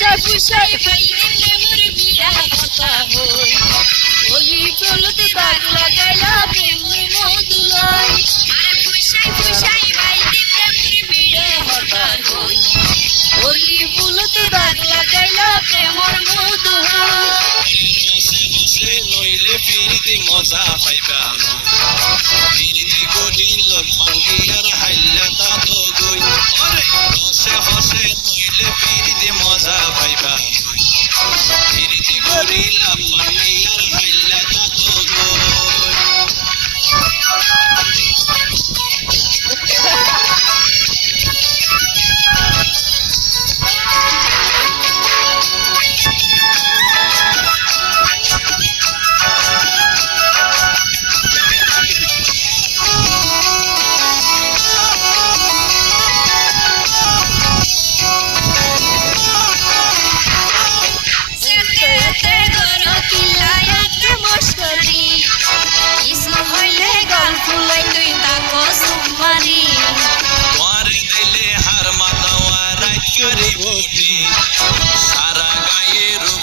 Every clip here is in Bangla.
ফুসাই ফুসাই বাইরে মোর বিড়া কথা হই অলি চলতে দাগ লাগাইলা প্রেমে মধুলাই আরে ফুসাই ফুসাই বাইরে মোর বিড়া কথা হই অলি ফুলতে দাগ লাগাইলা প্রেমর পিরিতি মজা পাইবা নয় পিরিতি হাইলে তা পিরিতি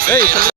গায়ে